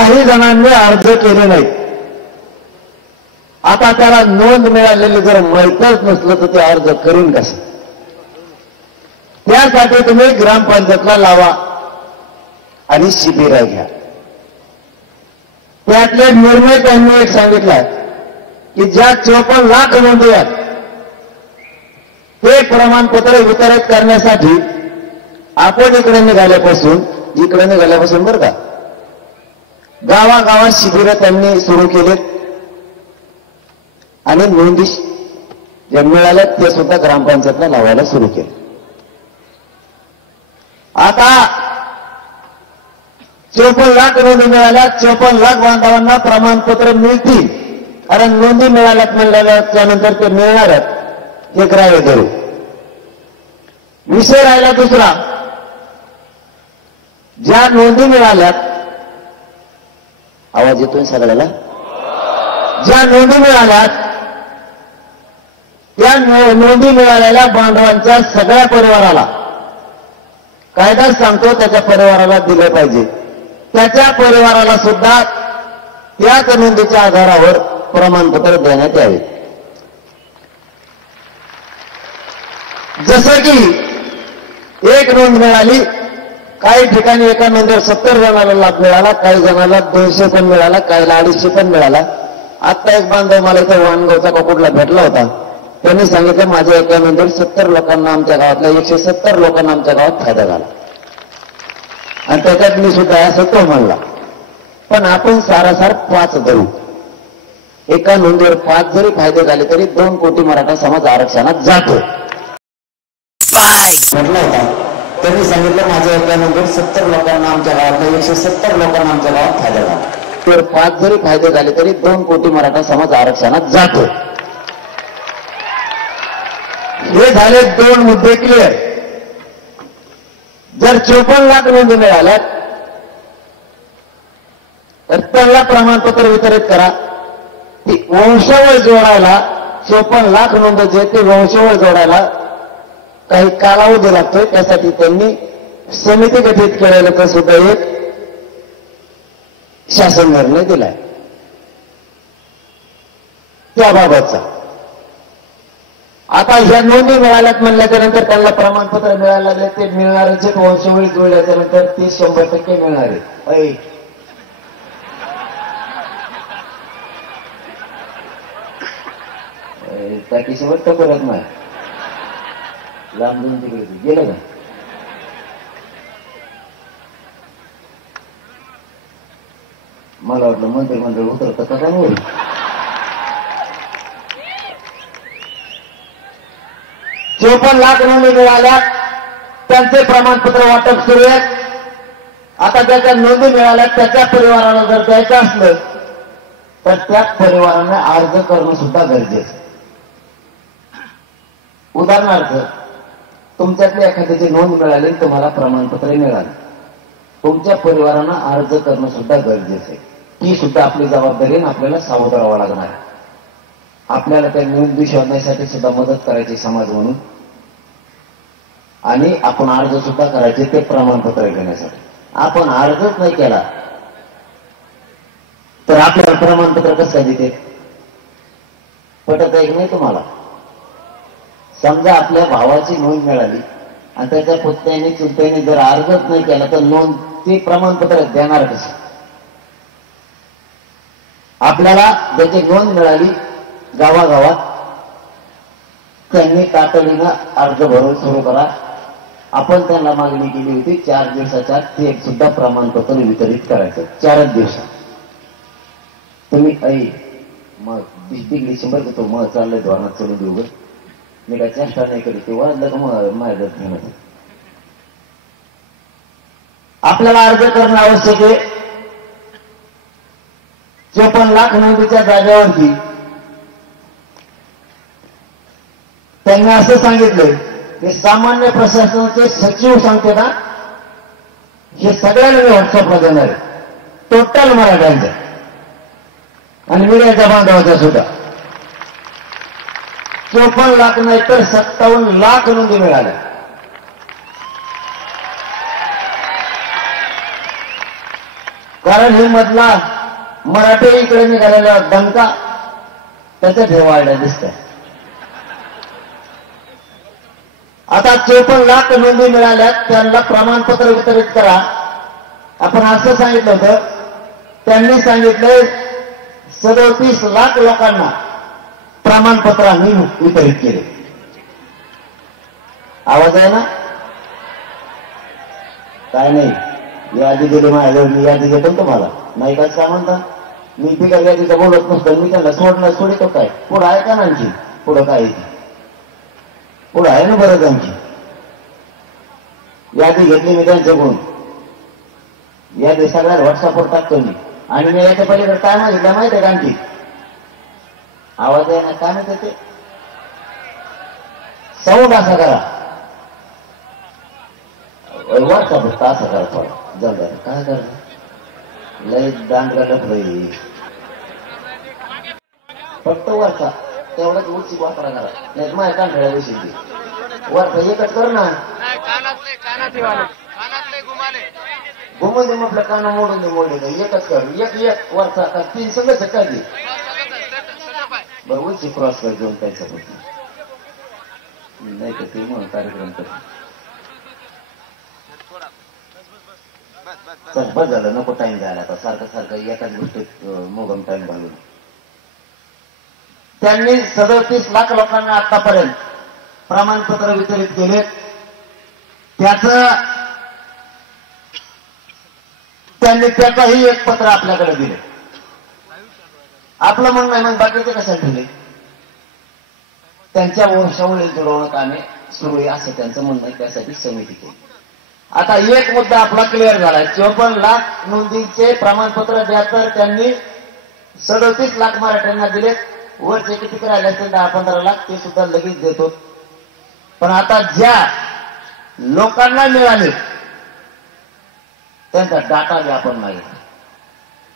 काही जणांनी अर्ज केले नाही. आता त्याला नोंद मिळालेली जर माहीतच नसलं तर ते अर्ज करीन कसं? त्यासाठी तुम्ही ग्रामपंचायतला लावा आणि शिबिर घ्या. त्यातले निर्णय त्यांनी एक सांगितला की ज्या 54 लाख नोंदी आहेत ते प्रमाणपत्र वितरित करण्यासाठी आपण इकडे निघाल्यापासून बरं का गावागावात शिबिरं त्यांनी सुरू केलेत आणि नोंदी ज्या मिळाल्या ते सुद्धा ग्रामपंचायतला लावायला सुरू केले. आता 54 लाख नोंदी मिळाल्या. 54 लाख बांधवांना प्रमाणपत्र मिळतील कारण नोंदी मिळाल्यात म्हणल्याच्या नंतर ते मिळणार आहेत हे ग्राह्य धरू. विषय राहिला दुसरा, ज्या नोंदी मिळाल्यात, आवाज येतोय सगळ्याला, ज्या नोंदी मिळाल्यात त्या नोंदी मिळालेल्या बांधवांच्या सगळ्या परिवाराला कायदा सांगतो त्याच्या परिवाराला दिले पाहिजे. त्याच्या परिवाराला सुद्धा त्याच नोंदीच्या आधारावर प्रमाणपत्र देण्यात यावे. जसं की एक नोंद मिळाली, काही ठिकाणी एका नोंदीवर 70 जणांना लाभ मिळाला, काही जणांना 200 पण मिळाला, काहीला 250 पण मिळाला. आता एक बांधव मला इथे वाणगावचा कुठला भेटला होता. त्यांनी सांगितलं माझ्या एका नोंदीवर 70 लोकांना आमच्या गावातल्या 170 लोकांना आमच्या गावात फायदा झाला आणि त्याच्यात मी सुद्धा असं तो म्हणला. पण आपण सारासार 5 धरू. एका नोंदीवर 5 जरी फायदे झाले तरी 2 कोटी मराठा समाज आरक्षणात जातो म्हटलं होता. त्यांनी सांगितलं माझ्या एका नोंदीवर 70 लोकांना आमच्या गावातल्या 170 लोकांना आमच्या गावात फायदा झाला. तर 5 जरी फायदे झाले तरी 2 कोटी मराठा समाज आरक्षणात जातो. हे झाले 2 मुद्दे क्लिअर. जर 54 लाख नोंदी मिळाल्यात तर त्यांना प्रमाणपत्र वितरित करा. ती वंशावळ जोडायला 54 लाख नोंद जे ते वंशावळ जोडायला काही कालावधी लागतोय. त्यासाठी त्यांनी समिती गठीत केलेला सुद्धा एक शासन निर्णय दिलाय त्याबाबतचा. आता ह्या नोंदी मिळाल्यात म्हणल्याच्या नंतर त्यांना प्रमाणपत्र मिळायला लागले. ते मिळणाऱ्याचे वंशवळी जुळल्याच्या नंतर ते 100% मिळणारे. टाकी शेवट करत नाही लांबून तिकडे गेलं का? मला वाटलं मंत्रिमंडळ उतरतं का काय होईल. चोपन्न लाख नोंदी मिळाल्या, त्यांचे प्रमाणपत्र वाटप सुरू आहे. आता ज्याच्या नोंदी मिळाल्या त्याच्या परिवाराला जर द्यायचं असलं तर त्या परिवाराने अर्ज करणं सुद्धा गरजेचं. उदाहरणार्थ तुमच्यातल्या एखाद्याची नोंद मिळाली, तुम्हाला प्रमाणपत्र मिळालं, तुमच्या परिवारानं अर्ज करणं सुद्धा गरजेचं आहे. ही सुद्धा आपली जबाबदारी आणि आपल्याला सावध राहावं लागणार आहे. आपल्याला त्या नोंदी शोधण्यासाठी सुद्धा मदत करायची समाज म्हणून आणि आपण अर्ज सुद्धा करायचे ते प्रमाणपत्र घेण्यासाठी. आपण अर्जच नाही केला तर आपल्याला प्रमाणपत्र कसं काय देते? पटत आहे की नाही तुम्हाला? समजा आपल्या भावाची नोंद मिळाली आणि त्याच्या पुत्याने चुलत्याने जर अर्जच नाही केला तर नोंद ते प्रमाणपत्र देणार कसं? आपल्याला ज्याची नोंद मिळाली गावागावात त्यांनी तातडीनं अर्ज भरून सुरू करा. आपण त्यांना मागणी केली होती 4 दिवसाच्या ते सुद्धा प्रमाणपत्र वितरित करायचं. 4 दिवसात तुम्ही मग डिसेंबर तो मग चाललंय धोरणात चलून देऊ. मी काय चेष्टा नाही करीत. ते वाजलं का मग माझ्या घेण्याचं. आपल्याला अर्ज करणं आवश्यक आहे. 54 लाख नोंदीच्या जागेवरती त्यांनी असं सांगितलंय की सामान्य प्रशासनाचे सचिव सांगते ना, हे सगळ्यांना मी व्हॉट्सअपला देणार आहे, टोटल मराठ्यांच्या आणि मीडियाच्या बांधवाच्या सुद्धा. 54 लाख नाही तर 57 लाख नोंदी मिळाल्या. कारण हे मधला मराठी इकडे निघालेला दणका त्याच्यात हे वाढलं दिसतंय. आता 54 लाख नोंदी मिळाल्यात, त्यांना प्रमाणपत्र वितरित करा. आपण असं सांगितलं होतं, त्यांनी सांगितलं 37 लाख लोकांना प्रमाणपत्र आम्ही वितरित केले. आवाज आहे ना? काय नाही, यादी गेली माझ्याजवळ, मी यादी घेतो तुम्हाला. नाही काय काय म्हणता, मी बिगर यादीचं बोलत नसतो, मी त्यांना सोडणार सोडितो काय. पुढं आहे का आणखी? पुढं काय पुढं आहे ना बरं त्यांची यादी घेतली मी त्यांच्याकडून. यादी सगळ्या व्हॉट्सअपवर टाकतो मी. आणि मी याच्या पलीकडे काय मागितलं माहिती आहे का आणखी? आवाज आहे ना? काय म्हणते ते साऊंड असा करा, व्हॉट्सअप असं करा थोडं जर काय करा. लय दांड पाहिजे फक्त वरचा तेवढाच उच्च वापरा करा. नाही माझ्या कांठळ्या विषयी वरचा एकच कर ना. घुमून दे म्हटलं, काना मोडून दे, मोडले नाही, एकच कर. एक वरचा का 3 सगळं काय दे बरं. उंची क्रॉस कर घेऊन त्याच्यापैकी, नाही तर ते म्हणून कार्यक्रम कर. चल बस झालं, नको टाइम द्यायला आता सारखं सारखं एकाच गोष्टीत मोगम टाइम घालून. त्यांनी 37 लाख लोकांना आतापर्यंत प्रमाणपत्र वितरित केले. त्याचंही एक पत्र आपल्याकडे दिले. आपलं म्हणणं आहे, मग बाकीचे कशाला दिले? त्यांच्या वंशावळी जुळवणं कामे सुरू आहे असं त्यांचं म्हणणं आहे, त्यासाठी समिती केली. आता एक मुद्दा आपला क्लिअर झालाय. 54 लाख नोंदीचे प्रमाणपत्र द्या, तर त्यांनी 37 लाख मराठ्यांना दिले. वरचे किती राहिले असतील 10-15 लाख, ते सुद्धा लगेच देतो. पण आता ज्या लोकांना मिळाले त्यांचा डाटा बी आपण मागितला,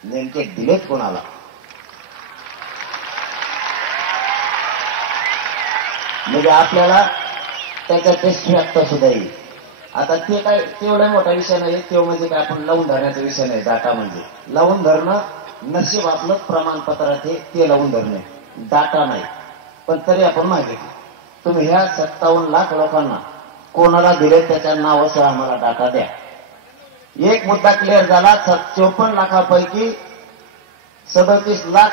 नेमके दिलेत कोणाला. म्हणजे आपल्याला त्याचा टेस्ट व्यक्त सुद्धा येईल. आता ते काय तेवढा मोठा विषय नाही, तेव्हा म्हणजे काय आपण लावून धरण्याचा विषय नाही. डाटा म्हणजे लावून धरणं नशीब आपलं प्रमाणपत्राचे, ते लावून धरणे, डाटा नाही. पण तरी आपण मागितलं, तुम्ही ह्या 57 लाख लोकांना कोणाला दिले त्याच्या नावासह आम्हाला डाटा द्या. एक मुद्दा क्लिअर झाला. 54 लाखापैकी 37 लाख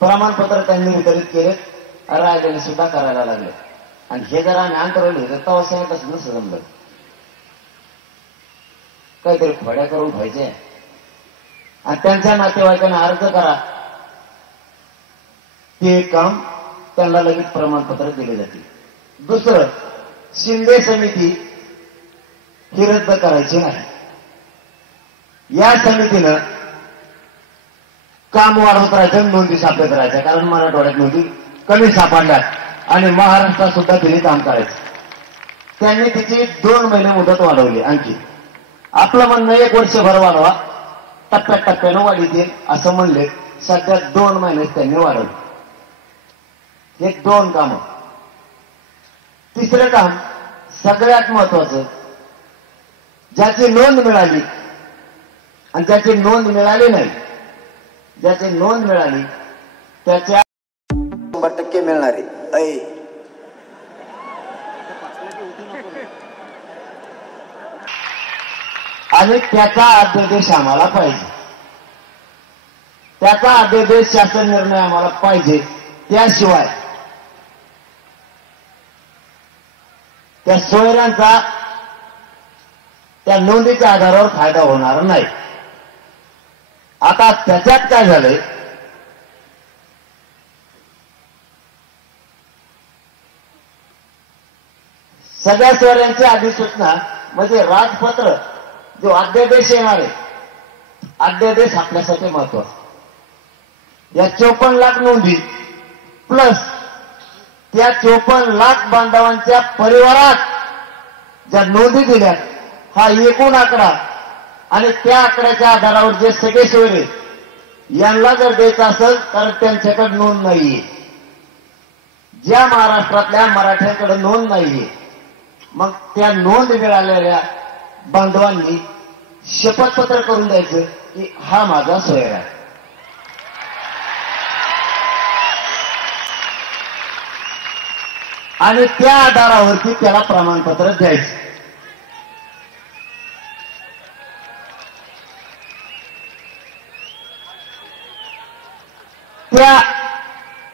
प्रमाणपत्र त्यांनी वितरित केले, राहिलेले सुद्धा करायला लागले. आणि हे जर आम्ही अंतरवले तर तवा सांगितलं नसतं जमलं. काहीतरी खोड्या करून पाहिजे. आणि त्यांच्या नातेवाईकांना अर्ज करा, ते काम त्यांना लगेच प्रमाणपत्र दिले जाते. दुसरं, शिंदे समिती ही रद्द करायची नाही. या समितीनं काम वाढवत राहायचं, नोंदी सापडत राहायच्या. कारण मराठवाड्यात नोंदी कमी सापडल्यात आणि महाराष्ट्रात सुद्धा दिली काम करायचं. त्यांनी तिची 2 महिने मुदत वाढवली आणखी. आपलं म्हणणं 1 वर्षभर वाढवा, टप्प्याटप्प्यानं वाढीतील असं म्हणले. सध्या 2 महिनेच त्यांनी वाढवले. हे 2 कामं. तिसरं काम सगळ्यात महत्वाचं, ज्याची नोंद मिळाली आणि ज्याची नोंद मिळाली नाही, ज्याची नोंद मिळाली त्याच्या 100% मिळणारे आणि त्याचा अध्यादेश आम्हाला पाहिजे. त्याचा अध्यादेश शासन निर्णय आम्हाला पाहिजे. त्याशिवाय त्या सोयऱ्यांचा त्या नोंदीच्या आधारावर फायदा होणार नाही. आता त्याच्यात काय झालंय, सगळ्या सोयऱ्यांची अधिसूचना म्हणजे राजपत्र, जो अध्यादेश येणार आहे, अध्यादेश आपल्यासाठी महत्वाचा. या 54 लाख नोंदी प्लस त्या 54 लाख बांधवांच्या परिवारात ज्या नोंदी दिल्या, हा एकूण आकडा. आणि त्या आकड्याच्या आधारावर जे सगळे सोयरे यांना जर द्यायचं असेल तर त्यांच्याकडे नोंद नाहीये. ज्या महाराष्ट्रातल्या मराठ्यांकडे नोंद नाहीये, मग त्या नोंद मिळालेल्या बांधवांनी शपथपत्र करून द्यायचं की हा माझा सोयर आहे. आणि त्या आधारावरती त्याला प्रमाणपत्र द्यायचं. त्या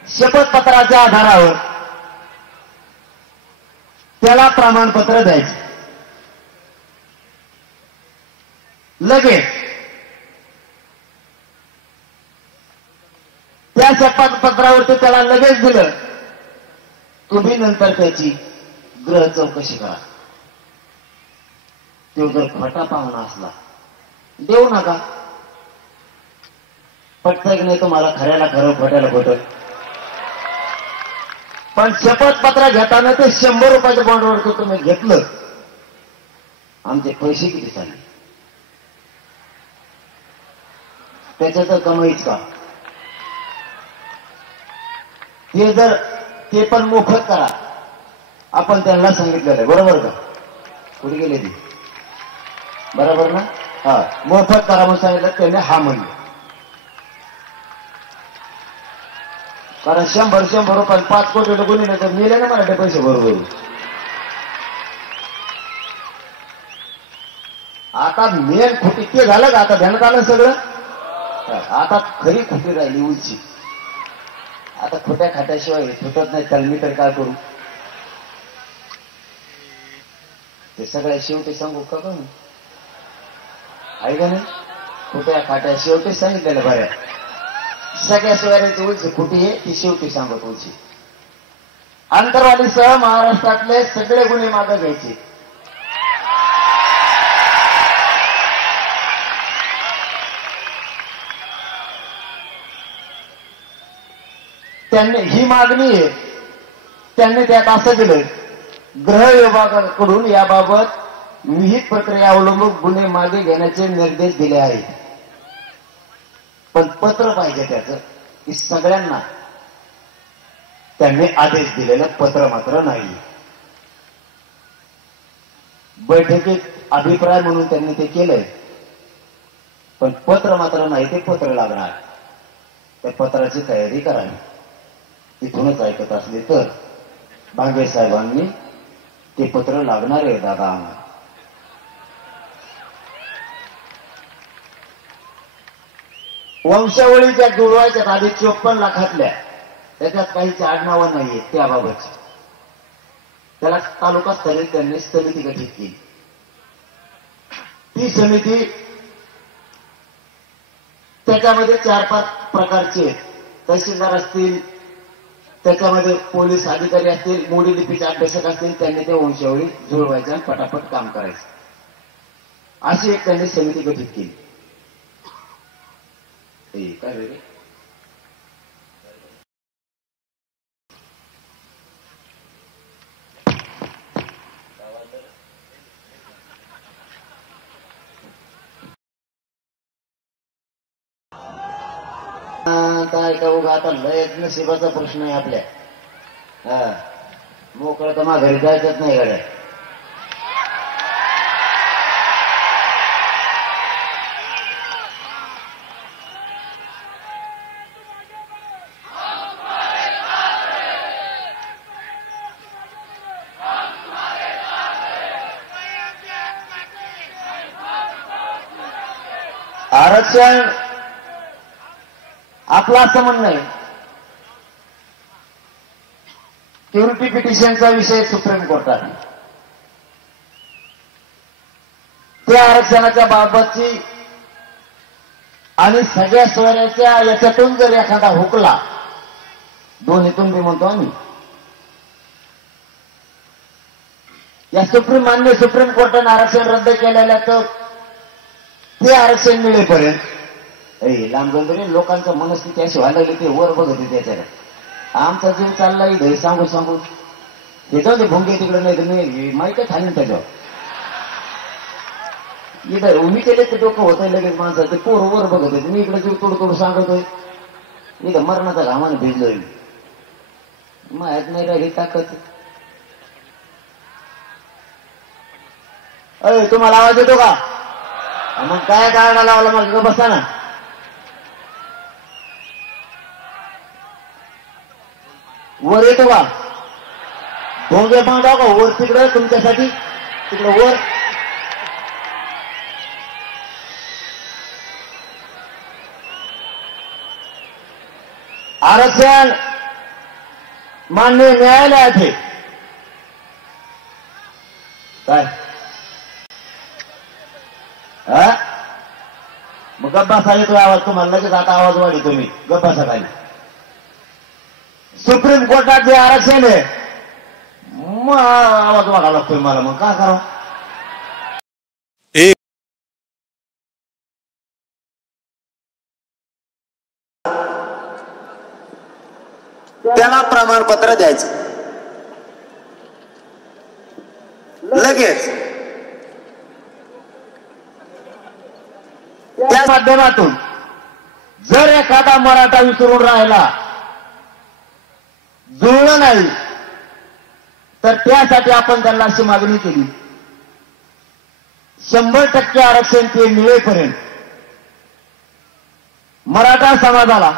शपथपत्राच्या आधारावर त्याला प्रमाणपत्र द्यायचं. लगेच त्या शपथपत्रावरती त्याला लगेच दिलं, तुम्ही नंतर त्याची ग्रह चौकशी करा. तो जर खोटा पाहुणा असला देऊ नका. पटतं की नाही तुम्हाला? खऱ्याला खरं, खोट्याला खोटं. पण शपथपत्र घेताना ते 100 रुपयाच्या बॉन्डवर तुम्ही घेतलं, आमचे पैसे किती चालले? त्याच्यात कमाईच का? ते जर ते पण मोफत करा, आपण त्यांना सांगितलेलं, बरोबर का? कुठे गेले ती? बरोबर ना? हा, मोफत करा म्हणून सांगितलं, त्याने हा म्हणलं. कारण 100 रुपये 5 कोटी कोणी नाही तर मिळले ना मला ते पैसे बरोबर. आता मेन खोटी ते झालं का? आता ध्यानात आलं सगळं. आता खरी खोटी राहिली उलची. आता खोट्या खात्याशिवाय सुटत नाही. तर मी तर काय करू? ते सगळ्या शेवटी सांगू का कोण आहे का नाही? खोट्या खात्या शेवटी सांगितलेलं बऱ्या. सगळ्या सोयऱ्याची उलची खोटी आहे ती शेवटी सांगत उलची. आंतरवालीसह महाराष्ट्रातले सगळे गुन्हे मागे घ्यायचे. त्यांनी ही मागणी आहे. त्यांनी त्यात असं केलं, गृह विभागाकडून याबाबत विहित प्रक्रिया अवलंबून गुन्हे मागे घेण्याचे निर्देश दिले आहेत. पण पत्र पाहिजे त्याचं की सगळ्यांना. त्यांनी आदेश दिलेलं पत्र मात्र नाही. बैठकीत अभिप्राय म्हणून त्यांनी ते केलंय, पण पत्र मात्र नाही. ते पत्र लागणार. त्या पत्राची तयारी करावी. इथूनच ऐकत असले तर भांगे साहेबांनी ते पत्र लागणार आहे दादा आम्हाला. वंशावळीच्या जुळवायच्यात आधी 54 लाखातल्या, त्याच्यात काहीची आडनावं नाहीये त्याबाबतची. त्याला तालुका स्तरीय त्यांनी समिती गठीत केली. ती समिती त्याच्यामध्ये 4-5 प्रकारचे आहेत. तहसीलदार असतील, त्याच्यामध्ये पोलीस अधिकारी असतील, मोडी लिपीचे अभ्यासक असतील. त्यांनी ते वंशावळी जुळवायच्या आणि पटापट काम करायचं, अशी एक त्यांनी समिती गठीत केली. काय रे? काय का उगा आता लयच नशिबाचा प्रश्न आहे आपल्या. हा, मोकळं तर घरी जायचंच नाही गाड्या. आरक्षण आपलं असं म्हणणं आहे. क्युरिटी पिटिशनचा विषय सुप्रीम कोर्टात. त्या आरक्षणाच्या बाबतची आणि सगळ्या सोयऱ्याच्या याच्यातून जर एखादा हुकला, दोन्हीतून बी म्हणतो आम्ही, या मान्य सुप्रीम कोर्टाने आरक्षण रद्द केलेलं, तर ते आरक्षण मिळेपर्यंत लांब तरी लोकांचं मनस्थिती अशी व्हायला लागली. ते वर बघत त्याच्याकडे. आमचा जीव चालला इथे सांगू सांगू हे जाऊ दे भोंगे तिकडे, नाही तर मी माहिती खाली त्याच्यावर इथं उभी केले ते डोकं होत लगेच माणसाचं. ते पोर वर बघत होते, मी इकडे जीव तोड सांगतोय. इथं मरणाचा घामाने भिजलोय. माहित नाही राहिली ताकद. तुम्हाला आवाज येतो का? मग काय गाडा लावला मग बसा ना. वर येतो का भोंगे बांधा का वर तिकडं तुमच्यासाठी तिकडं वर. आरक्षण मान्य न्यायालयाचे काय मग गप्पा येतो आवाज तुम्हाला लगेच आता आवाज वाढी तुम्ही गप्पा सकाळी. सुप्रीम कोर्टात जे आरक्षण आहे मग आवाज वाढावा लागतोय मला मग काय करावं. त्याला प्रमाणपत्र द्यायचं लगेच. त्या माध्यमातून जर एखादा मराठा विसरून राहिला जुळलं नाही तर त्यासाठी आपण त्यांना अशी मागणी केली 100% आरक्षण ते मिळेपर्यंत मराठा समाजाला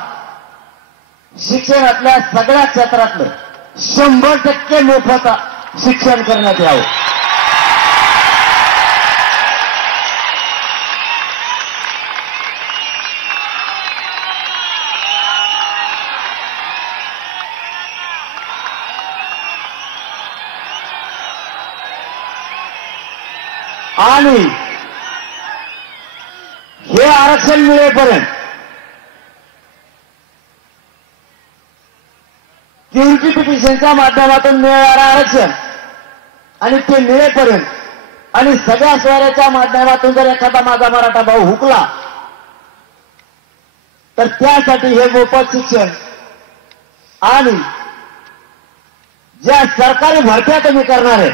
शिक्षणातल्या सगळ्या क्षेत्रातलं 100% मोफत शिक्षण करण्यात यावं. आणि हे आरक्षण मिळेपर्यंत क्युरिटी पिटिशनच्या माध्यमातून मिळणारं आरक्षण आणि ते मिळेपर्यंत आणि सगळ्या सोयऱ्याच्या माध्यमातून जर एखादा माझा मराठा भाऊ हुकला तर त्यासाठी हे मोफत शिक्षण आणि ज्या सरकारी भरत्या तुम्ही करणार आहे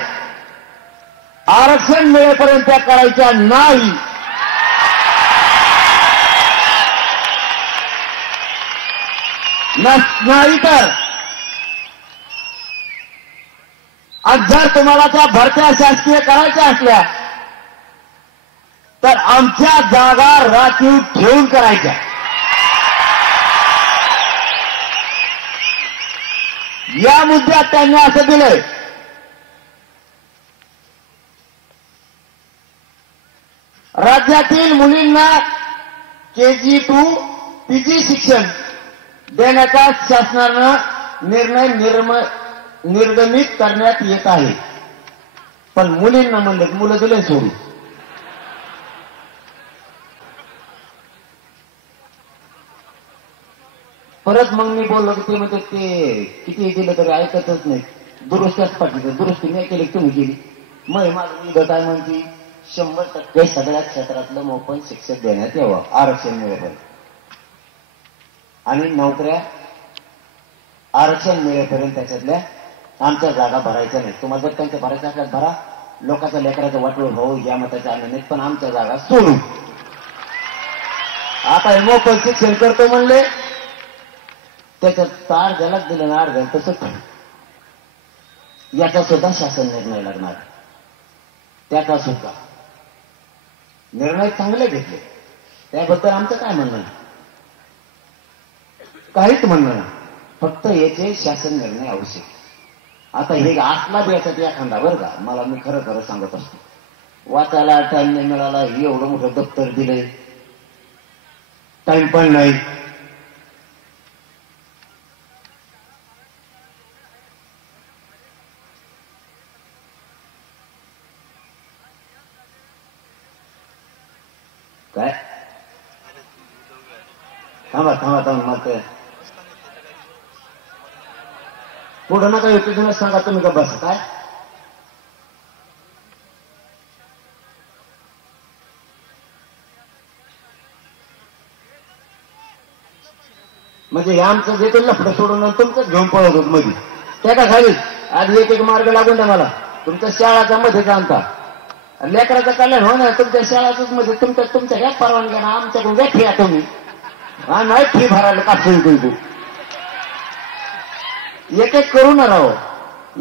आरक्षण मिळेपर्यंत त्या करायच्या नाही. नाही तर आज जर तुम्हाला त्या भरत्या शासकीय करायच्या असल्या तर आमच्या जागा राखीव ठेवून करायच्या. या मुद्द्यात त्यांनी असं दिलंय राज्यातील मुलींना KG to PG शिक्षण देण्याचा शासनानं निर्णय निर्गमित करण्यात येत आहे. पण मुलींना म्हणले मुलं दिले सोडून. परत मग मी बोललो की ते म्हणते ते किती दिलं तरी ऐकतच नाही. दुरुस्त्याच पाठीचं दुरुस्ती मी केली तुम्ही केली मग माझी गट आहे म्हणती 100% सगळ्या क्षेत्रातलं मोफत शिक्षण देण्यात यावं आरक्षण मिळेपर्यंत. आणि नोकऱ्या आरक्षण मिळेपर्यंत त्याच्यातल्या आमच्या जागा भरायच्या नाहीत. तुम्हाला जर त्यांच्या भरायच्या असल्यास भरा. लोकांच्या लेकराचं वाटलं हो या मताच्या आलं नाहीत पण आमच्या जागा सोडून. आता हे मोफत शिक्षण करतो म्हणले त्याच्यात तार ज्यालाच दिलं ना अर्ध्याला तसंच याचा सुद्धा शासन निर्णय लागणार. त्याचा सुद्धा निर्णय चांगले घेतले त्याबद्दल आमचं काय म्हणणं नाही. काहीच म्हणणं नाही. फक्त याचे शासन निर्णय आवश्यक. आता हे असला बी याच्यात एखादा बरं का मला मी खरं खरं सांगत असतो वाचायला टाइम नाही मिळाला एवढं मोठं दप्तर दिलंय टाइम पण नाही. काय थांबा थांबा थांबा मग पुढं नका येतो तुम्हीच सांगा तुम्ही का बस काय म्हणजे हे आमचं जे ते लफडं सोडून तुमचंच घेऊन पळत होत मध्ये त्या का खाली आधी एक मार्ग लागून द्या मला तुमच्या शाळाच्या मध्ये आणता लेकराचं कल्याण हो ना तुमच्या शाळाच मध्ये तुमच्या घ्या परवानग्या ना आमच्याकडून घ्या फी तुम्ही हा नाही फी भरायला कापसून तू एक एक करू ना राहो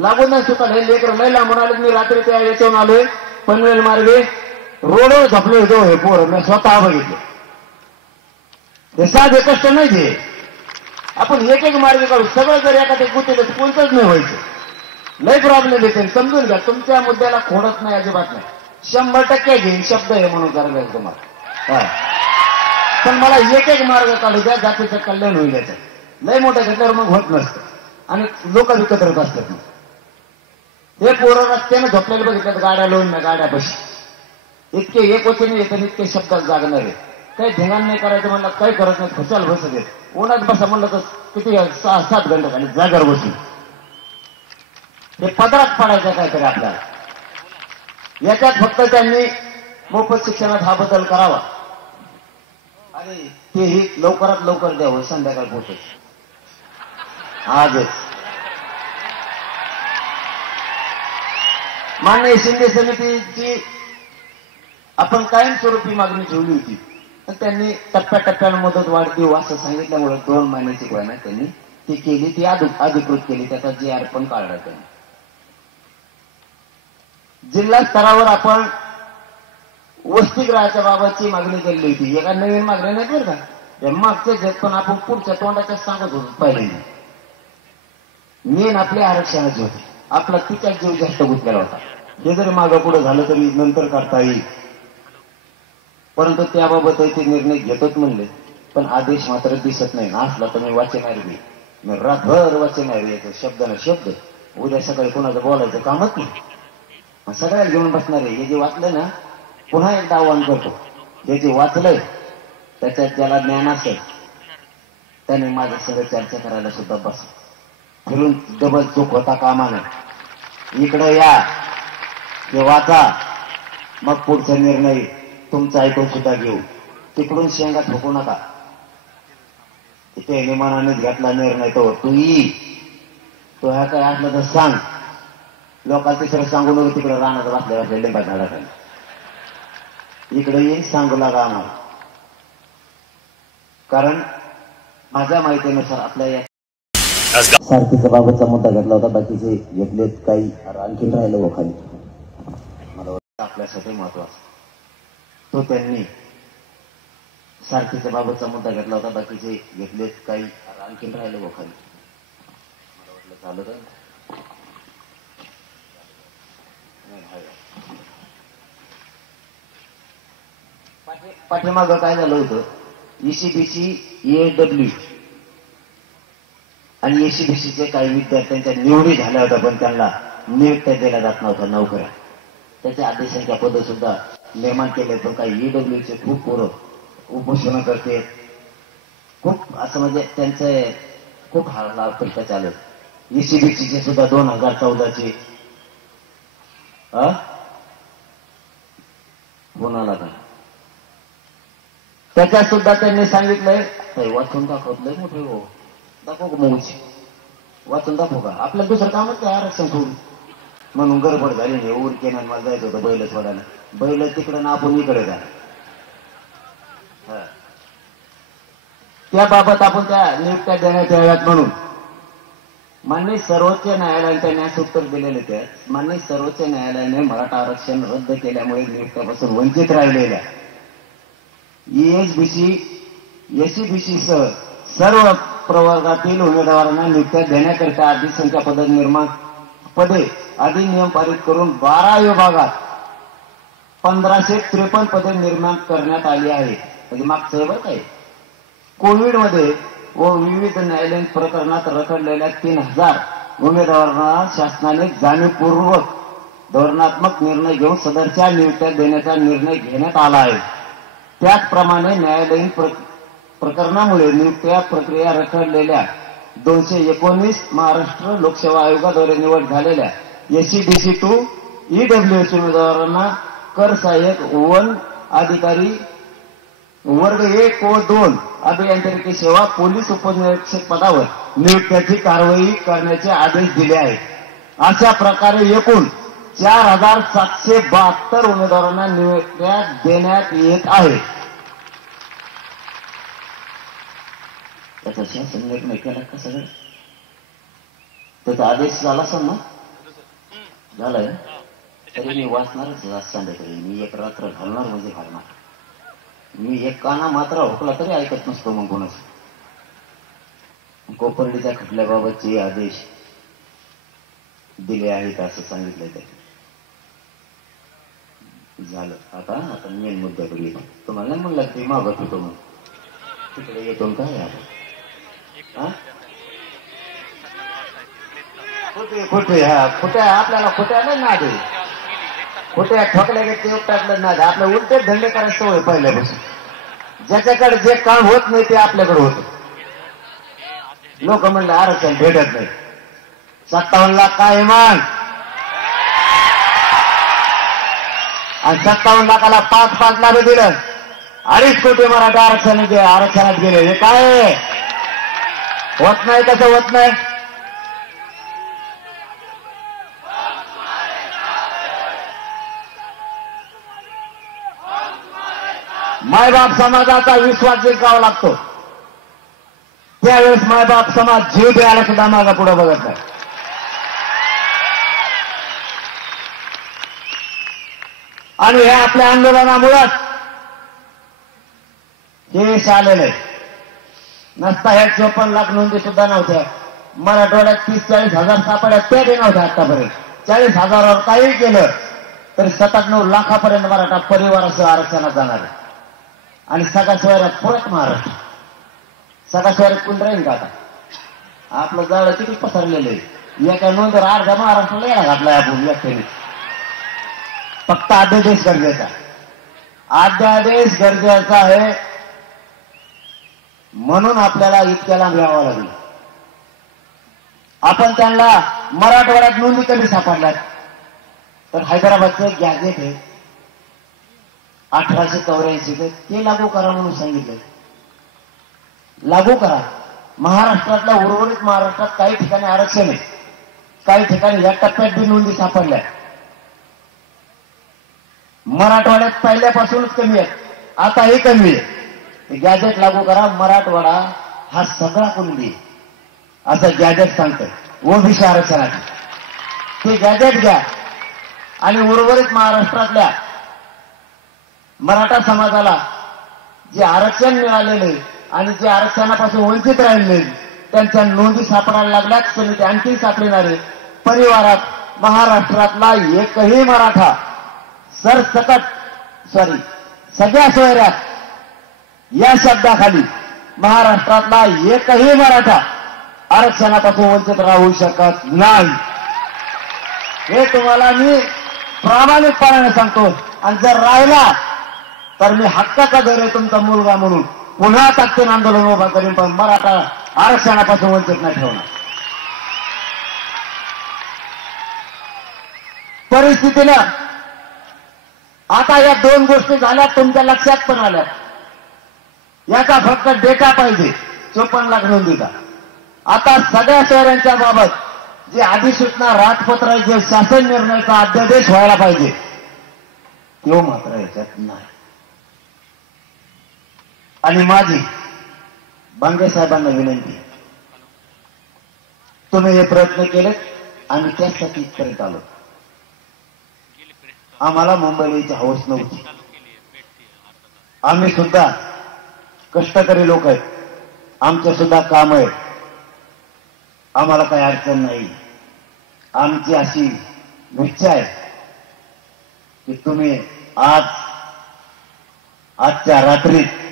लागून नाही सुद्धा हे लेकर लय लांबून आले मी रात्री त्या याच्यावरून आलोय पनवेल मार्गे रोडवर झपले होते हे पोर मी स्वतः बघितले. हे साधे कष्ट नाही ते. आपण एक एक मार्ग काढू. सगळं जर एखाद्या गुतेलं तर कोणतंच नाही व्हायचं. लय प्रॉब्लेम येते. समजून घ्या. तुमच्या मुद्द्याला खोडत नाही, अजिबात नाही. 100% घेईन शब्द आहे म्हणून करायला तुम्हाला. पण मला एक एक मार्ग काढू द्या, जातीचं कल्याण होईल याचं. लय मोठं घेतल्यावर मग होत नसतं आणि लोक विकत असतात. हे पोरं रस्त्याने झोपलेले बघितल्यात गाड्या लावून ना गाड्यापाशी. इतके एक वचने येतात, इतके शब्दात जागणार आहे. काही ध्यान नाही करायचं म्हणलं काही करत नाही. खुशाल बसत येत. उन्हात बसा म्हणलं तर किती 6-7 घंटे खाली जागर बसून. हे पदरात पडायचं काहीतरी आपल्याला. याच्यात फक्त त्यांनी मोफत शिक्षणात हा बदल करावा आणि तेही लवकरात लवकर द्यावं. संध्याकाळ पोहोचत आजच. माननीय शिंदे समितीची आपण कायमस्वरूपी मागणी ठेवली होती. तर त्यांनी टप्प्याटप्प्यानं मुदत वाढ देऊ असं सांगितल्यामुळे 2 महिन्याची गोळ्या त्यांनी ती केली. ती अधिकृत केली. त्याचा GR पण काढला त्यांनी. जिल्हा स्तरावर आपण वसतिगृहाच्या बाबतची मागणी केली होती. एका नवीन मागणी नाही बरं का. त्या मागच्याच आहेत पण आपण पुढच्या तोंडाच्या सांगत होतो पहिल्यांदा. मेन आपले आरक्षणाचे होते. आपला तिच्यात जीव जास्त गुंतलेला होता. हे जरी मागं पुढे झालं तरी नंतर करता येईल. परंतु त्याबाबत ते निर्णय घेतच म्हणले. पण आदेश मात्र दिसत नाही. असला तर मी वाचणार बी. मी रातभर वाचणार याचं शब्द ना शब्द. उद्या सकाळी कोणाचं बोलायचं कामच नाही. सगळ्या घेऊन बसणार आहे. हे जे वाचलं ना पुन्हा एकदा आव्हान करतो. हे जे वाचलंय त्याच्यात ज्याला ज्ञान असेल त्याने माझ्या सगळं चर्चा करायला सुद्धा बस. फिरून डबल चूक होता कामा नये. इकडे या, हे वाचा, मग पुढचा निर्णय तुमचा ऐकून सुद्धा घेऊ. तिकडून शेंगा ठोकू नका. इथे निमानानेच घेतला निर्णय तो. तू ये, तो ह्या काय असलं तर सांग. लोकांना तिसरं सांगू नको तिकडे राहणार बसल्या लिंबा झाडाखाली. इकडे येईन सांगू लागा आम्हाला. कारण माझ्या माहितीनुसार आपल्या या सारखीचा बाबतचा मुद्दा घेतला होता. बाकीचे घेतलेत काही आणखीन राहिलं व खाली. मला वाटतं आपल्यासाठी महत्वाचा तो त्यांनी सारखीच्या बाबतचा मुद्दा घेतला होता. बाकीचे घेतलेत काही आणखीन राहिलं व खाली. मला वाटलं झालं तर पाठीमागं काय झालं होतं. ECBC, ESW आणि ECBCचे काही विद्यार्थ्यांच्या निवडी झाल्या होत्या पण त्यांना नियुक्त्या दिल्या जात नव्हत्या नोकऱ्या. त्याचे आदेशांच्या पद सुद्धा निर्माण केले. पण काही EWचे खूप पोरं उपोषण करते. खूप असं म्हणजे त्यांचे खूप हाल परीक्षा चालू. ECBCचे सुद्धा 2014चे कोणाला का त्याच्यात सुद्धा त्यांनी सांगितलंय वाचून दाखवलंय. मोठे हो दाखव का मऊची वाचून दाखव का. आपल्याला दुसरं कामच काय आरक्षण सोडून म्हणून गडबड झाली नाही. उरकेन मला जायचं होतं बैल सोडायला. बैल तिकडे ना आपण इकडे जा. त्याबाबत आपण त्या नियुक्त्या देण्यात याव्यात म्हणून माननीय सर्वोच्च न्यायालयाने त्या न्यास उत्तर दिलेले. त्या माननीय सर्वोच्च न्यायालयाने मराठा आरक्षण रद्द केल्यामुळे नियुक्त्यापासून वंचित राहिलेल्या ESBC, SCBC सह सर्व प्रवर्गातील उमेदवारांना नियुक्त्या देण्याकरिता अधिसंख्या पदे अधिनियम पारित करून 12 विभागात 1553 पदे निर्माण करण्यात आली आहेत. म्हणजे मागचं बरं काय. कोविडमध्ये व विविध न्यायालयीन प्रकरणात रखडलेल्या 3000 उमेदवारांना शासनाने जाणीवपूर्वक धोरणात्मक निर्णय घेऊन सदरच्या नियुक्त्या देण्याचा निर्णय घेण्यात आला आहे. त्याचप्रमाणे न्यायालयीन प्रकरणामुळे नियुक्त्या प्रक्रिया रखडलेल्या 219 महाराष्ट्र लोकसेवा आयोगाद्वारे निवड झालेल्या SCBC 2 EWS उमेदवारांना कर सहाय्यक वन अधिकारी वर्ग 1 व 2 अभियांत्रिकी सेवा पोलीस उपनिरीक्षक पदावर नियुक्त्याची कारवाई करण्याचे आदेश दिले आहेत. अशा प्रकारे एकूण 4772 उमेदवारांना नियुक्त्या देण्यात येत आहेत. त्याचा शासन निर्णय केला का सगळं. त्याचा आदेश झाला असेल ना. झालाय. तरी मी वाचणारच आज संध्याकाळी. मी एक रात्र घालणार म्हणजे घालणार. मी एक काना मात्र हुकला तरी ऐकत नसतो मग कोणाच. कोपर्डीच्या खटल्याबाबतचे आदेश दिले आहेत असं सांगितलंय त्याने. झालं. आता आता मेन मुद्द्याकडे येतो. तुम्हाला नाही म्हणलं ते मागत होतो मग तिकडे येतो काय आता. खोटे हा खोट्या आपल्याला खोट्या नाही ना दे. खोट्या ठोकल्या ते टाकलं ना आपल्या उलटे धंदे करायचं सवय पहिल्यापासून. ज्याच्याकडे जे काम होत नाही ते आपल्याकडे होतं. लोक म्हणले आरक्षण भेटत नाही. 57 लाख काय मान आणि 57 लाखाला 5-5 लाख दिलं. 2.5 कोटी मराठा आरक्षणात गेले. हे काय होत नाही. कसं होत नाही. मायबाप समाजाचा विश्वास जिंकावा लागतो. त्यावेळेस मायबाप समाज जीव द्यायला सुद्धा मागा पुढे बघत नाही. आणि हे आपल्या आंदोलनामुळेच हे यश आलेलं आहे. नसता हे 54 लाख नोंदी सुद्धा नव्हत्या. मराठवाड्यात 30-40 हजार सापड्या त्या नव्हत्या आतापर्यंत. 40 हजारावर काही केलं तरी 97 लाखापर्यंत मराठा परिवारासह आरक्षणात जाणार आहे. आणि सगळ्या शहरात पुरत महाराष्ट्र. सगळ्या शहरात कोण राहील का आता. आपलं जाळं किती पसरलेलं आहे. एका नोंदीवर अर्धा महाराष्ट्राला यायला घातलाय आपण एकट्याने. फक्त अध्यादेश गरजेचा. अध्यादेश गरजेचा आहे म्हणून आपल्याला इतक्या लांब यावं लागलं. आपण त्यांना मराठवाड्यात नोंदी कधी सापडल्यात तर हैदराबादचं एक गॅझेट आहे 1884 ते लागू करा म्हणून सांगितलं. लागू करा. महाराष्ट्रातल्या उर्वरित महाराष्ट्रात काही ठिकाणी आरक्षण आहे. काही ठिकाणी या टप्प्यात बी नोंदी सापडल्या. मराठवाड्यात पहिल्यापासूनच कमी आहे. आताही कमी आहे. गॅजेट लागू करा. मराठवाडा हा सगळा कुणबी असं गॅजेट सांगतंय ओबीसी आरक्षणाचे. ते गॅजेट घ्या आणि उर्वरित महाराष्ट्रातल्या मराठा समाजाला जे आरक्षण मिळालेले आणि जे आरक्षणापासून वंचित राहिले त्यांच्या नोंदी सापडायला लागल्यात. समिती आणखी सापडणारे परिवारात महाराष्ट्रातला एकही मराठा सगळ्या सोयऱ्यात या शब्दाखाली महाराष्ट्रातला एकही मराठा आरक्षणापासून वंचित राहू शकत नाही. हे तुम्हाला मी प्रामाणिकपणाने सांगतो. आणि जर राहिला तर मी हक्काचा दर आहे तुमचा मुलगा म्हणून पुन्हा ताकदीने आंदोलन उभा करीन. पण मराठा आरक्षणापासून वंचित नाही ठेवणार. परिस्थितीनं आता या 2 गोष्टी झाल्या तुमच्या लक्षात पण आल्या. याचा फक्त डेटा पाहिजे 54 लाख नोंदीचा. आता सगळ्या शहरांच्या बाबत जे अधिसूचना राजपत्र जे शासन निर्णयाचा अध्यादेश व्हायला पाहिजे तो मात्र याच्यात नाही. आणि माझी बांगे साहेबांना विनंती, तुम्ही हे प्रयत्न केलेत आणि त्यासाठी इथपर्यंत आलो. आम्हाला मुंबईला यायची हौस नव्हती. आम्ही सुद्धा कष्टकरी लोक आहेत. आमचं सुद्धा काम आहे. आम्हाला काही अडचण नाही. आमची अशी इच्छा आहे की तुम्ही आजच्या रात्रीत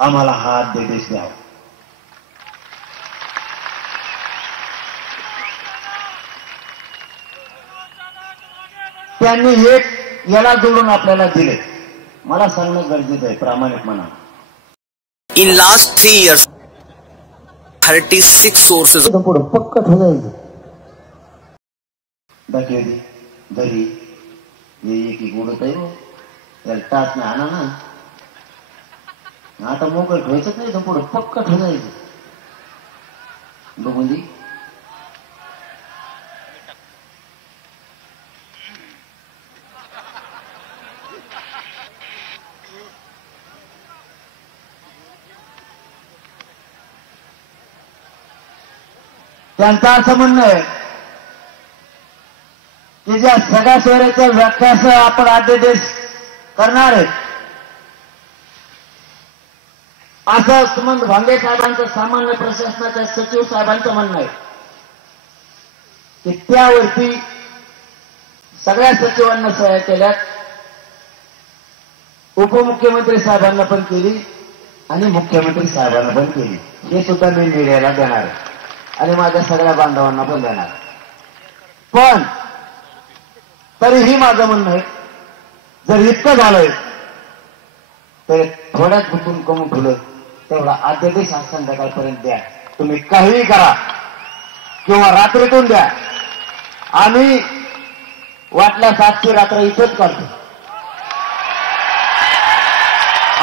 आम्हाला हा अध्यादेश द्यावा. त्यांनी एक याला जोडून आपल्याला दिले. मला सांगणं गरजेचं आहे प्रामाणिकपणा. In last 3 years, 36 sources. पुढे पक्क ठेवायचं दाखवली घरी हे एक उडत आहे. त्याला टाच नाही आणा ना. आता मोकळ ठेवायचं नाही. पुढे पक्क ठेवायचं. बघून दे. त्यांचं असं म्हणणं आहे की की ज्या सगळ्या सोयऱ्याच्या व्याख्यासह आपण अध्यादेश करणार आहे, असं सुमंत भांगे साहेबांचं, सामान्य प्रशासनाच्या सचिव साहेबांचं म्हणणं आहे की त्यावरती सगळ्या सचिवांना सह्या केल्यात, उपमुख्यमंत्री साहेबांना पण केली आणि मुख्यमंत्री साहेबांना पण केली. हे सुद्धा मी मीडियाला देणार आहे आणि माझ्या सगळ्या बांधवांना पण देणार. पण तरीही माझं म्हणणं आहे, जर इतकं झालंय तर थोड्याच गुंतून कमी ठेवलं तेवढा अध्यादेश आज संध्याकाळपर्यंत द्या. तुम्ही काहीही करा किंवा रात्रीतून द्या. आम्ही वाटल्यास आजची रात्र इथेच काढतो.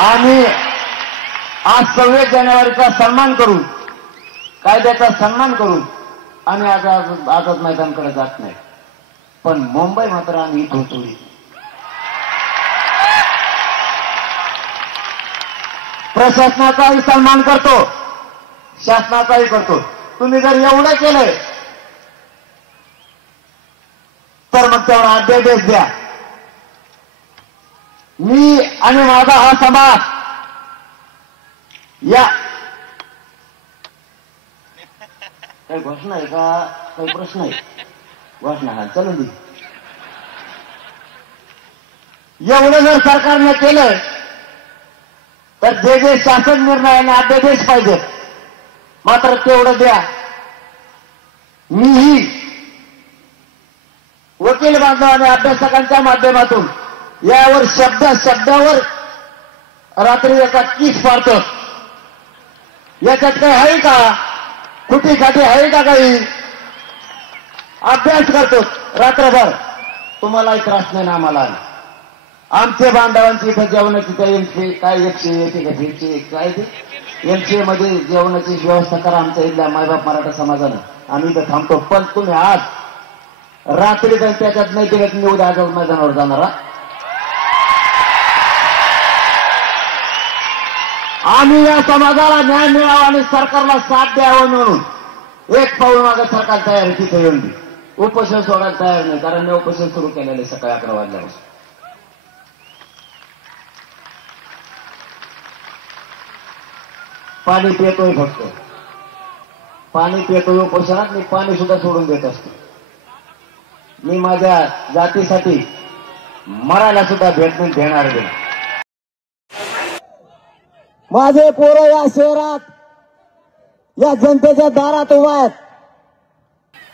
आम्ही आज 26 जानेवारीचा सन्मान करून, कायद्याचा सन्मान करून आम्ही आझाद मैदानकडे जात नाही. पण मुंबई मात्र आम्ही इथून सोडी. प्रशासनाचाही सन्मान करतो, शासनाचाही करतो. तुम्ही जर एवढं केलंय तर मग तेवढा अध्यादेश द्या. मी आणि माझा हा समाज या काही घोषणा आहे का, काही प्रश्न आहे? घोषणा हा चलून दे. एवढं जर सरकारने केलं तर जे जे शासन निर्णयाने अध्यादेश पाहिजे मात्र तेवढं द्या. मीही वकील बांधव आणि अभ्यासकांच्या माध्यमातून यावर शब्दावर रात्री एका किस पाडतो. याच्यात काही आहे का, कुठे खाटी आहे का, काही अभ्यास करतो रात्रभर. तुम्हालाही त्रास नाही ना आम्हाला. आमच्या बांधवांची इथं जेवणाची त्या एमसी काय 101 काय ते एमसीए मध्ये जेवणाची व्यवस्था करा आमच्या इथल्या मायबाप मराठा समाजानं. आम्ही इथं थांबतो. पण तुम्ही आज रात्री जर त्याच्यात नाही दिलं मी उद्या आझाद मैदानावर जाणारा. आम्ही या समाजाला न्याय मिळावा आणि सरकारला साथ द्यावं म्हणून एक पाऊल मागे सरकार तयार आहे. तिथे येऊन उपोषण सोडायला तयार नाही, कारण मी उपोषण सुरू केलेले सकाळी 11 वाजल्यापासून. पाणी पितोय, फक्त पाणी पितोय. उपोषणात मी पाणी सुद्धा सोडून देत असतो. मी माझ्या जातीसाठी मरायला सुद्धा भेट नाही देणार नाही. माझे पोरं या शहरात या जनतेच्या दारात उभा आहेत.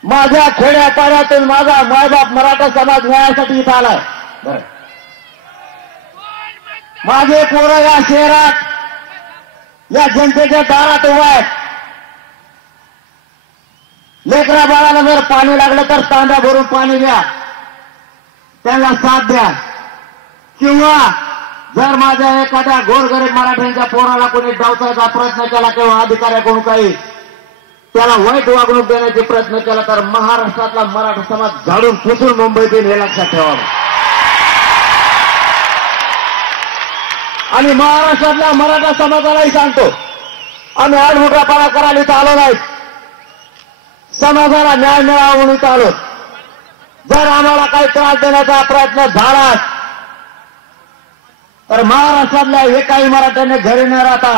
माझ्या खेड्यापाड्यातून माझा मायबाप मराठा समाज न्यायासाठी इथं आलाय. बरं, माझे पोरं या शहरात या जनतेच्या दारात उभा आहेत. लेकरा बाळाला जर पाणी लागलं तर तांब्या भरून पाणी द्या, त्यांना साथ द्या. किंवा जर माझ्या एखाद्या गोरगरीब मराठ्यांच्या पोराला कोणी डावचायचा प्रयत्न केला किंवा अधिकाऱ्याकडून काही त्याला वाईट वागणूक देण्याचा प्रयत्न केला तर महाराष्ट्रातला मराठा समाज झाडून पुसून मुंबईत येईल, हे लक्षात ठेवावं. आणि महाराष्ट्रातल्या मराठा समाजालाही सांगतो, आम्ही आडमुठापणा करायला इथं आलो नाहीत. समाजाला न्याय मिळावा म्हणून इथं आलो. जर आम्हाला काही त्रास देण्याचा प्रयत्न झाला तर महाराष्ट्रातल्या एकाही मराठ्याने घरी न राहता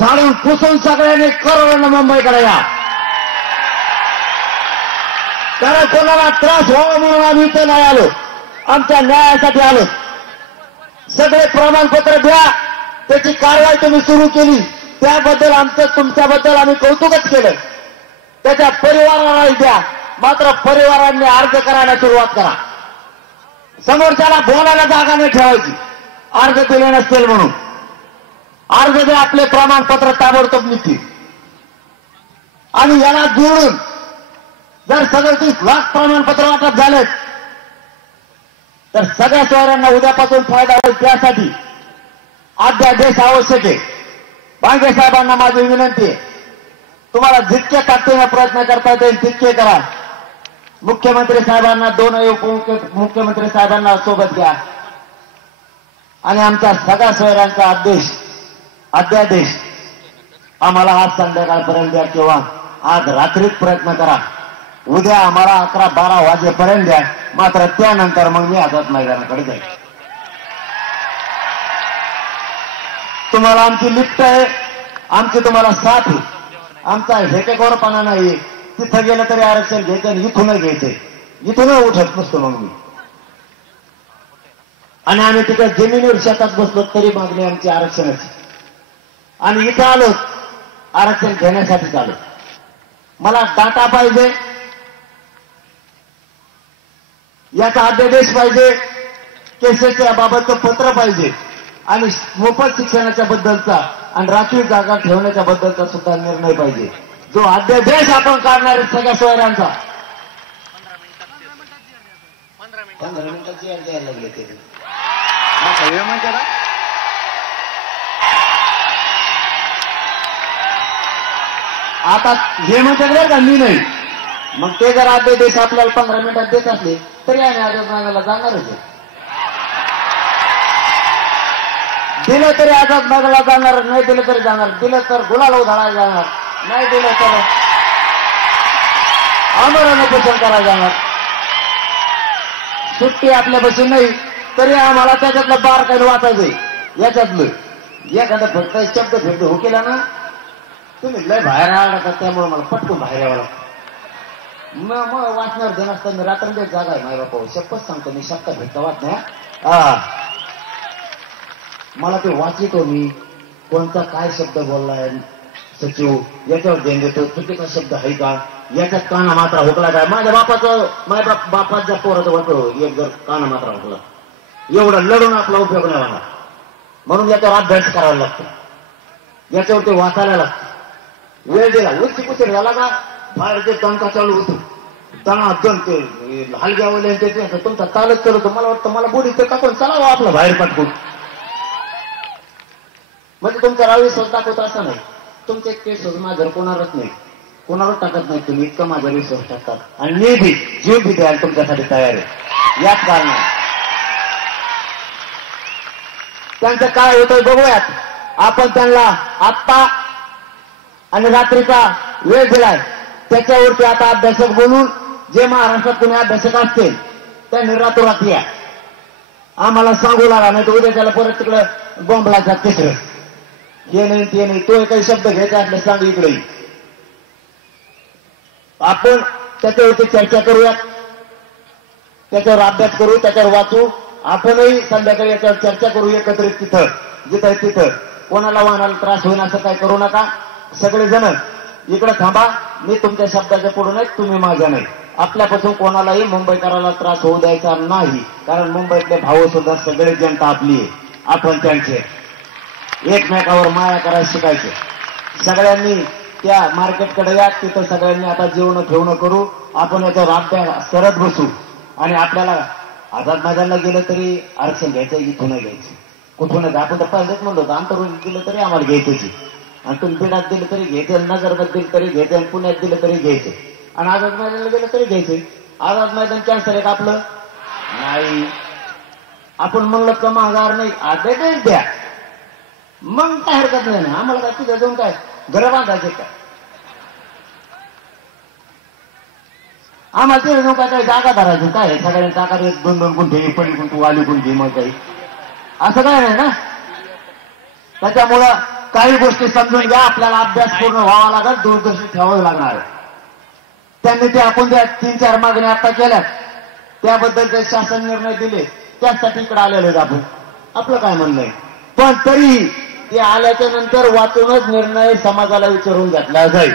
झाडून पुसून सगळ्यांनी करोडोनं मुंबईकडे या. कारण कोणाला त्रास व्हावा म्हणून आम्ही इथे नाही आलो, आमच्या न्यायासाठी आलो. सगळे प्रमाणपत्र द्या, त्याची कारवाई तुम्ही सुरू केली त्याबद्दल तुमच्याबद्दल आम्ही कौतुकच केलं. त्याच्या परिवाराला द्या, मात्र परिवारांनी अर्ज करायला सुरुवात करा. समोरच्याला बोलायला जागा नाही ठेवायची. अर्ज दिले नसतील म्हणून अर्ज दे, आपले प्रमाणपत्र ताबडतोब निघतील. आणि याला जोडून जर 37 लाख प्रमाणपत्र वाटप झालेत तर सगळ्या शहरांना उद्यापासून फायदा होईल. त्यासाठी अध्यादेश आवश्यक आहे. भांगे साहेबांना माझी विनंती आहे, तुम्हाला जितके ताकदीने प्रयत्न करता येतील तितके करा. मुख्यमंत्री साहेबांना, दोनही उपमुख्यमंत्री साहेबांना सोबत घ्या आणि आमच्या सगळ्या शहरांचा अध्यादेश आम्हाला आज संध्याकाळपर्यंत द्या किंवा आज रात्रीत प्रयत्न करा. उद्या आम्हाला 11-12 वाजेपर्यंत द्या, मात्र त्यानंतर मग मी आझाद मैदानाकडे जाईल. तुम्हाला आमची लिफ्ट आहे, आमची तुम्हाला साथ आहे, आमचा हेकेकोरपणा नाही. तिथं गेलं तरी आरक्षण घ्यायचं आणि इथूनच घ्यायचंय, इथूनच उठत नसतो मग मी. आणि आम्ही तिकडे जमिनीवर शेतात बसलो तरी मागणी आमची आरक्षणाची. आणि इथं आलो आरक्षण घेण्यासाठीच आलो. मला डाटा पाहिजे, याचा अध्यादेश पाहिजे, केसेसच्या बाबतचं पत्र पाहिजे आणि मोफत शिक्षणाच्या बद्दलचा आणि राखीव जागा ठेवण्याच्या बद्दलचा सुद्धा निर्णय पाहिजे. जो अध्यादेश आपण काढणार आहे सगळ्या सोयऱ्यांचा. 15 मिनिटाची द्यायला लागले ते आता हे म्हणतात बरं का, मी नाही. मग ते जर अध्यादेश आपल्याला 15 मिनिटात देत असले तरी आम्ही आझाद मैदानाला जाणारच आहे. दिलं तरी आझाद मैदानाला जाणार, नाही दिलं तरी जाणार. दिलं तर गुलाल उधळायला जाणार, नाही दिलं तर आमरण उपोषण करायला जाणार. सुट्टी आपल्यापाशी नाही तरी आम्हाला त्याच्यातलं बार काही वाचायचंय. याच्यातलं एखादा फक्त शब्द भेट हो केला ना, तुम्ही लय बाहेर आला, त्यामुळे मला पटकून बाहेर यावं लागतं. मग वाचणार देणार असता मी रात्रंदिवस जागा आहे माय बापा, शपथ सांगतो मी, शब्द भेटता वाच नाही. मला ते वाचितो मी, कोणता काय शब्द बोललाय सचिव याच्यावर ध्यान देतो. चुकीचा शब्द आहे का, याच्यात काना मात्रा हुकला काय. माझ्या बापाच्या पोराचं वाटतो एक जर काना मात्रा हुकला, एवढं लढून आपला उपयोग नाही होणार. म्हणून याच्यावर अभ्यास करावा लागतो, याच्यावर ते वाचायला लागतं. वेळ दिला उच्च कुचर झाला का बाहेर ते टंका चालू होतो, तणा जण ते हलग्यावले तुमचा तालच करतो. मला वाटतं मला बोडी तर टाकून चलावं आपलं बाहेर पटकून. म्हणजे तुमचा राव विश्वास दाखवत असं नाही. तुमचे केस माझ्यावर कोणालाच नाही, कोणावर टाकत नाही तुम्ही, इतकं माझा विश्वास टाकतात. आणि मी बी जीव बी द्यायला तुमच्यासाठी तयार आहे. याच कारणाने त्यांचं काय होतंय बघूयात. आपण त्यांना आत्ता आणि रात्रीचा वेळ दिलाय, त्याच्यावरती आता अभ्यासक बोलून जे महाराष्ट्रात कोणी अभ्यासक असतील त्यांनी रातोरात या. आम्हाला सांगू लागा, नाही तर उद्या त्याला परत तिकडं बॉम्बलाचा तिसरं हे नाही ते नाही. तो काही शब्द घ्यायचा असले सांग इकडे. आपण त्याच्यावरती चर्चा करूयात, त्याच्यावर अभ्यास करू, त्याच्यावर वाचू. आपणही संध्याकाळी याच्यावर चर्चा करू एकत्रित. तिथं जिथं तिथं कोणाला वाहनाला त्रास होईल असं काय करू नका. सगळेजण इकडे थांबा. मी तुमच्या शब्दाच्या पुढे नाही, तुम्ही माझ्या नाही. आपल्यापासून कोणालाही मुंबईकराला त्रास होऊ द्यायचा नाही, कारण मुंबईतले भाऊ सुद्धा सगळे जनता आपली आहे, आपण त्यांचे. एकमेकावर माया करायला शिकायचे. सगळ्यांनी त्या मार्केटकडे या, तिथं सगळ्यांनी आता जेवण ठेवणं करू. आपण याच्यावर अभ्यास करत बसू. आणि आपल्याला आझाद मैदानाला गेलं तरी आरक्षण घ्यायचं, इथून घ्यायचं, कुठून आपण तर पहिलेच म्हणलो होतं, आंतरवालीत दिलं तरी आम्हाला घ्यायचं. आणि तुम्ही बिडात दिलं तरी घ्यायचं, नगरात दिलं तरी घ्यायचं, पुण्यात दिलं तरी घ्यायचं, आणि आझाद मैदानाला गेलं तरी घ्यायचं. आझाद मैदान कॅन्सर आहे का आपलं? नाही. आपण म्हणलं कमागार नाही, आदेश द्या, मग काय हरकत नाही ना. आम्हाला काय तिथे जाऊन काय घर बांधायचे काय? आम्हाला तिथे जाऊन काय जागा धरायची काय? सगळ्यांनी टाका 1-2 गुंठे, पडी गुंठू, वाली गुंठे, मग काही असं काय नाही ना. त्याच्यामुळं काही गोष्टी समजून घ्या. आपल्याला अभ्यास पूर्ण व्हावा लागेल, दूरदर्शी ठेवावं लागणार आहे. त्यांनी ते आपण त्या 3-4 मागण्या आता केल्यात, त्याबद्दल जे शासन निर्णय दिले त्यासाठी इकडे आलेले आहेत आपण. आपलं काय म्हणणं आहे, पण तरी ते आल्याच्या नंतर वाचूनच निर्णय समाजाला विचारून घेतला जाईल.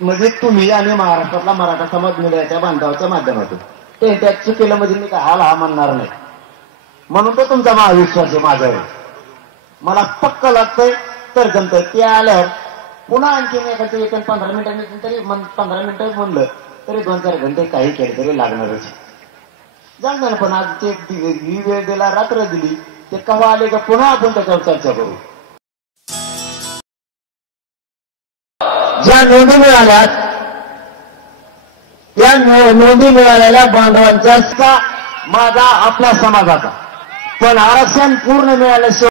म्हणजे तुम्ही आणि महाराष्ट्रातला मराठा समाज मीडियाच्या बांधवाच्या माध्यमातून ते त्यात चुकीला म्हणजे मी काय हा म्हणणार नाही. म्हणून तर तुमचा महाविश्वास आहे माझ्यावर. मला पक्क लागतंय तर जमतंय. ते आल्यावर पुन्हा आणखी एखादं 15 मिनिटांनी तरी 15 मिनिटं म्हणलं तरी 2-4 घंटे काही केले तरी लागणारच जाणार. पण आज ते ही वेळ दिला, रात्र दिली, ते केव्हा आले का पुन्हा आपण त्याच्यावर चर्चा करू. ज्या नोंदी मिळाल्यात त्या नोंदी मिळालेल्या बांधवांचा माझा आपल्या समाजाचा, पण आरक्षण पूर्ण मिळाल्याशिवाय